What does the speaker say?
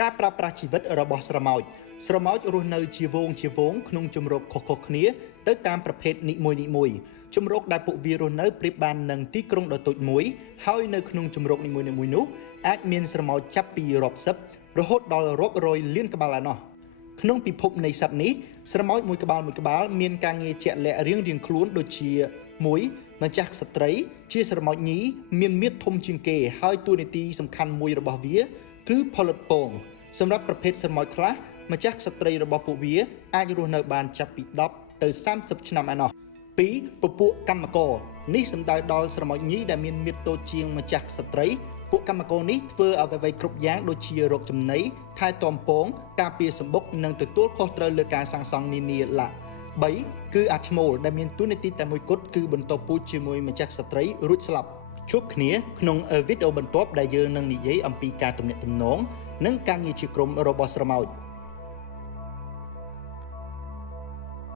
ការប្រើប្រាស់ជីវិតរបស់ស្រមោចរស់នៅជាវងក្នុងជំរកខុសៗគ្នាទៅតាមប្រភេទនីមួយៗជំរកដែលពួកវារស់នៅប្រៀបបាននឹងទីក្រុងដ៏តូចមួយហើយនៅក្នុងជំរកនីមួយៗនោះអាចមានស្រមោចចាប់ពីរាប់សិបរហូតដល់រាប់រយលានក្បាលឯណោះក្នុងពិភពនៃសត្វនេះស្រមោចមួយក្បាលមានការងារជាក់លាក់រៀងៗខ្លួនដូចជា1ម្ចាស់ស្ត្រីជាស្រមោចញីមានមាឌធំជាងគេហើយតួនាទីសំខាន់មួយរបស់វាគឺផលិតពងសម្រាប់ប្រភេទស្រមោចខ្លះម្ចាស់ស្ត្រីរបស់ពួកវាអាចរស់នៅបានចាប់ពី10ទៅ30ឆ្នាំឯណោះ2ពពួកកម្មករនេះសំដៅដល់ស្រមោចញីដែលមានមាឌតូចជាងម្ចាស់ស្ត្រីពួកកម្មករនេះធ្វើអ្វីៗគ្រប់យ៉ាងដូចជារកចំណីថែទាំពងការពារសម្បុកនិងទទួលខុសត្រូវលើការសាងសង់នានាឡើយ3គឺអាឈ្មោលដែលមានតួនាទីតែមួយគត់គឺបន្តពូជជាមួយម្ចាស់ស្ត្រីរួចស្លាប់ជួបគ្នាក្នុងវីដេអូបន្ទាប់ដែលយើងនឹងនិយាយអំពីការទំនាក់ទំនងនិងការងារជាក្រុមរបស់ស្រមោច